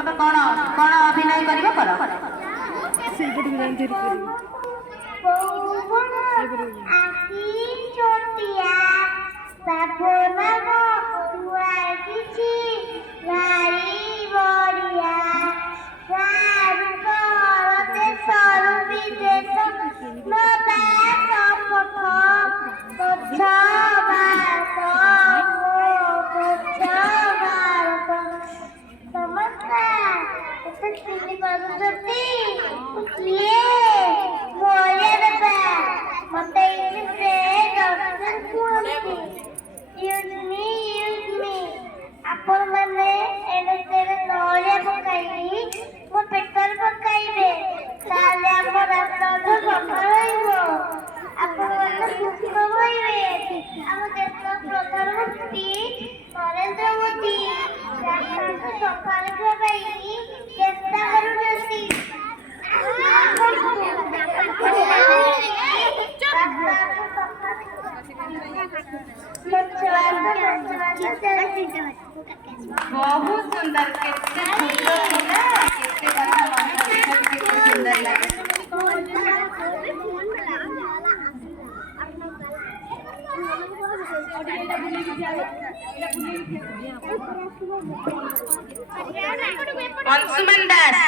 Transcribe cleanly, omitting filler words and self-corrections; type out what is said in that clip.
ତମେ କଣ କଣ ଅଭିନୟ କରିବ କର। ଆପଣ ମାନେ ଏଣେ ତେଣେ ନଳିଆ ପକାଇ ମୋ ପେଟରେ ପକାଇବେ, ତାହେଲେ ଆମ ରାସ୍ତାଘାଟ ସଫା ରହିବ। ଆପଣ ମାନେ ସୁସ୍ଥ ରହିବେ। ଆମ ଦେଶର ପ୍ରଧାନମନ୍ତ୍ରୀ ନରେନ୍ଦ୍ର ମୋଦି ରାସ୍ତାଘାଟ ସଫା ରଖିବା ପାଇଁ ଚେଷ୍ଟା କରୁଛନ୍ତି। बहुत सुंदर केते सुंदर होला केते बड़ा मन केते सुंदर लागे अंशुमन दास।